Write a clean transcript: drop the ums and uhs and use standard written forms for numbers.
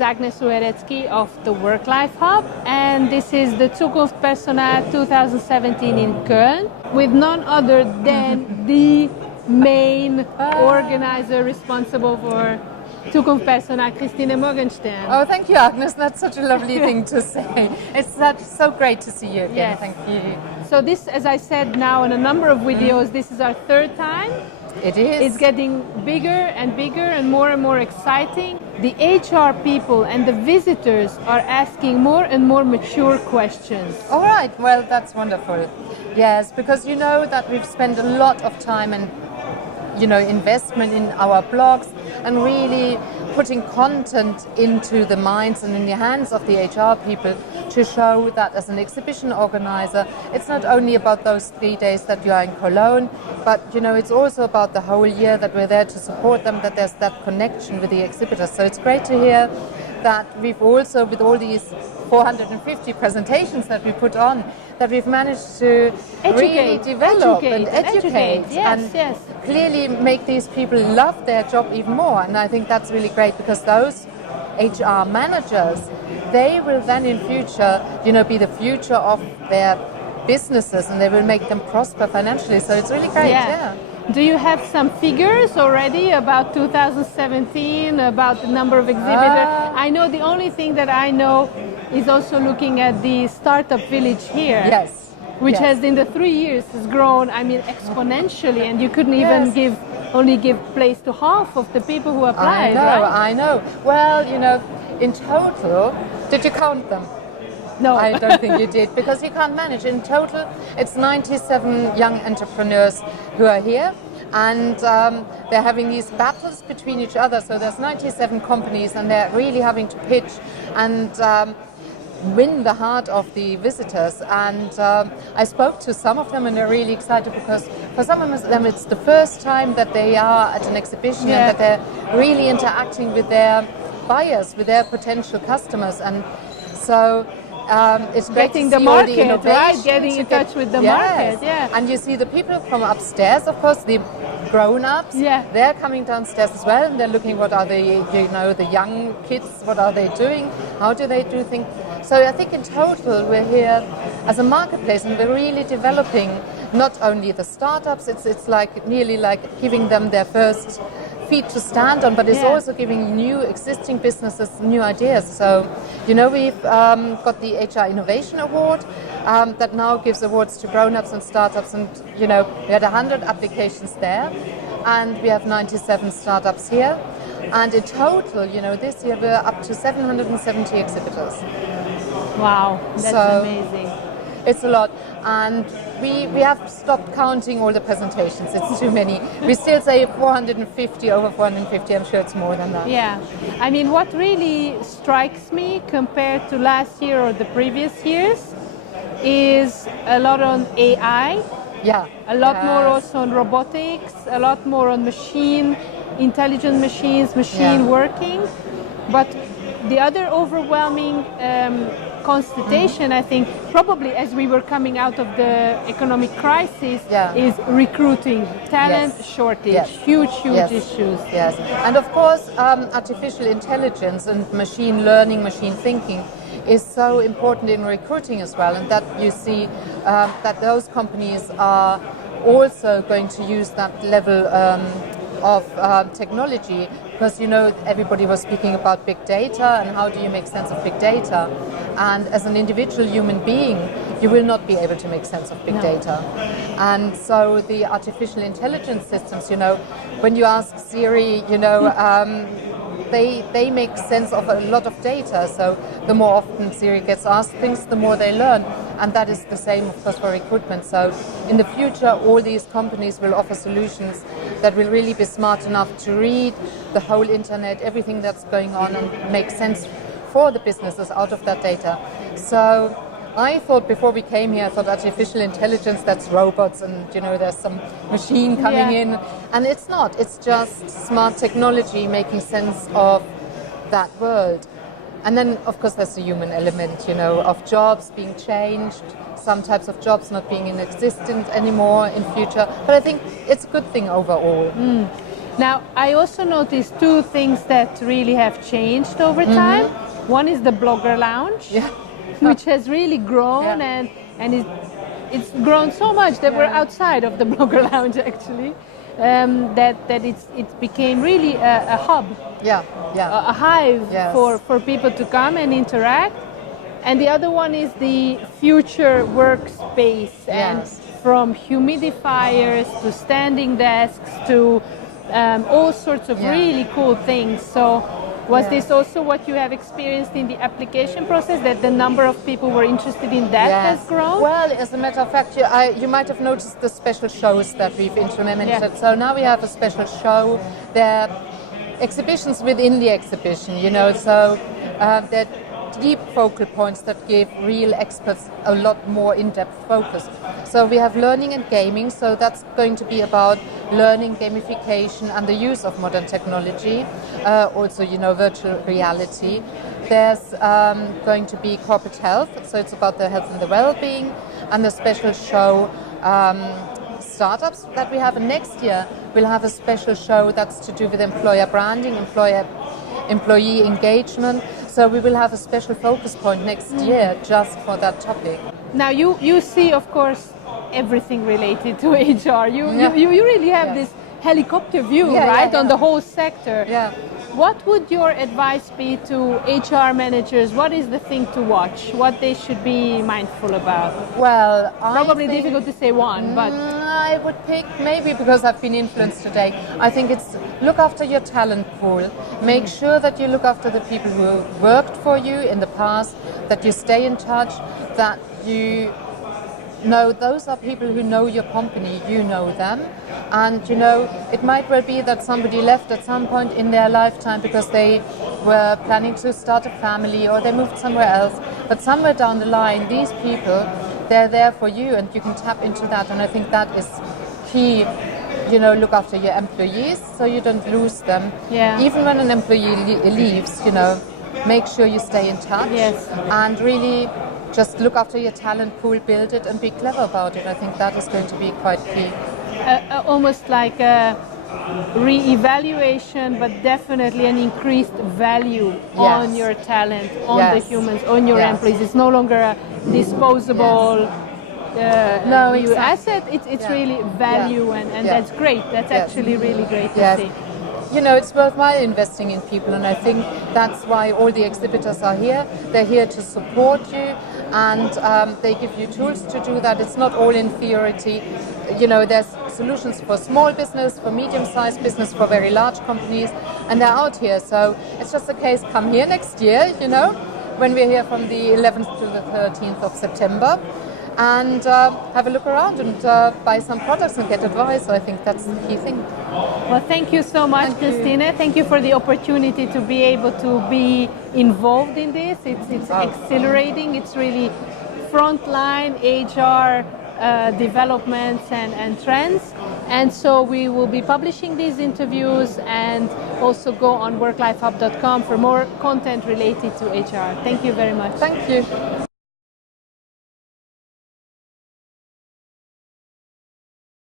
is Agnes Ueretsky of the Work Life Hub, and this is the Zukunft Personal 2017 in Köln, with none other than the main organizer responsible for Zukunft Personal, Christine Morgenstern. Oh, thank you, Agnes. That's such a lovely thing to say. It's so great to see you again. Yes. Thank you. So this, as I said now in a number of videos, this is our third time. It is. It's getting bigger and more exciting. The HR people and the visitors are asking more and more mature questions. All right. Well, that's wonderful. Yes, because you know that we've spent a lot of time and investment in our blogs and really putting content into the minds and in the hands of the HR people to show that as an exhibition organizer, it's not only about those 3 days that you are in Cologne, but it's also about the whole year that we're there to support them, that there's that connection with the exhibitors. So it's great to hear that we've also, with all these 450 presentations that we put on, that we've managed to really develop and educate and clearly make these people love their job even more. And I think that's really great, because those HR managers, they will then in future, be the future of their businesses, and they will make them prosper financially. So it's really great. Yeah. Do you have some figures already about 2017, about the number of exhibitors? I know the only thing that I know is also looking at the startup village here. Yes. Which has in the 3 years has grown, exponentially, and you couldn't even give place to half of the people who applied. I know. Well, in total, did you count them? No. I don't think you did, because you can't manage. In total, it's 97 young entrepreneurs who are here, and they're having these battles between each other. So there's 97 companies, and they're really having to pitch and win the heart of the visitors. And I spoke to some of them, and they're really excited, because for some of them it's the first time that they are at an exhibition and that they're really interacting with their buyers, with their potential customers. And so it's great getting to the see market, all the innovation, right? Getting in touch with the market, And you see the people from upstairs, of course, the grown-ups, they're coming downstairs as well, and they're looking, what are they, the young kids, what are they doing? How do they do things? So I think in total we're here as a marketplace, and we're really developing not only the startups, it's like nearly like giving them their first feet to stand on, but it's also giving new existing businesses new ideas. So, we've got the HR Innovation Award that now gives awards to grown-ups and startups, and we had 100 applications there, and we have 97 startups here, and in total, this year we're up to 770 exhibitors. Wow, that's amazing. It's a lot, and we have stopped counting all the presentations. It's too many. We still say 450, over 450. I'm sure it's more than that. Yeah, what really strikes me compared to last year or the previous years is a lot on AI. Yeah. A lot more also on robotics. A lot more on intelligent machines, working. But the other overwhelming constatation, I think, probably as we were coming out of the economic crisis, is recruiting, talent shortage, huge issues. Yes, and of course, artificial intelligence and machine learning, machine thinking is so important in recruiting as well, and that you see that those companies are also going to use that level of technology, because everybody was speaking about big data and how do you make sense of big data, and as an individual human being you will not be able to make sense of big data. And so the artificial intelligence systems, when you ask Siri, they make sense of a lot of data, so the more often Siri gets asked things, the more they learn, and that is the same of course for recruitment. So in the future all these companies will offer solutions that will really be smart enough to read the whole internet, everything that's going on, and make sense for the businesses out of that data. So I thought before we came here, I thought artificial intelligence, that's robots and there's some machine coming in, and it's not. It's just smart technology making sense of that world. And then of course there's the human element, of jobs being changed, some types of jobs not being in existence anymore in future. But I think it's a good thing overall. Now, I also noticed two things that really have changed over time. One is the blogger lounge, which has really grown, and it's grown so much that we're outside of the blogger lounge actually. That it became really a hub, a hive for people to come and interact. And the other one is the future workspace, and from humidifiers to standing desks to all sorts of really cool things. So was this also what you have experienced in the application process, that the number of people who were interested in that has grown? Well, as a matter of fact, you might have noticed the special shows that we've implemented. So now we have a special show. There are exhibitions within the exhibition, you know, so that deep focal points that give real experts a lot more in-depth focus. So we have learning and gaming, so that's going to be about learning, gamification and the use of modern technology, also, you know, virtual reality. There's going to be corporate health, so it's about the health and the well-being, and the special show startups that we have. And next year we'll have a special show that's to do with employer branding, employee engagement. So we will have a special focus point next year just for that topic. Now you see, of course, everything related to HR. You really have this helicopter view, right, on the whole sector. What would your advice be to HR managers? What is the thing to watch? What they should be mindful about? Well, probably difficult to say one, but I would pick, maybe because I've been influenced today, I think it's look after your talent pool. Make sure that you look after the people who worked for you in the past, that you stay in touch, that you know those are people who know your company, you know them. And you know, it might well be that somebody left at some point in their lifetime because they were planning to start a family or they moved somewhere else. But somewhere down the line, these people, they're there for you and you can tap into that. And I think that is key. You know, look after your employees so you don't lose them. Even when an employee leaves, you know, make sure you stay in touch. And really just look after your talent pool, build it and be clever about it. I think that is going to be quite key. Almost like a re-evaluation, but definitely an increased value on your talent, on the humans, on your employees. It's no longer a disposable asset. It's really value, and that's great. That's actually really great to see. You know, it's worthwhile investing in people, and I think that's why all the exhibitors are here. They're here to support you, and they give you tools to do that. It's not all in theory. You know, there's solutions for small business, for medium-sized business, for very large companies, and they're out here. So it's just a case, come here next year, you know, when we're here from the 11th to the 13th of September. And have a look around and buy some products and get advice. So I think that's the key thing. Well, thank you so much, Christine. Thank you for the opportunity to be able to be involved in this. It's exhilarating. It's really frontline HR developments and trends. And so we will be publishing these interviews and also go on worklifehub.com for more content related to HR. Thank you very much. Thank you.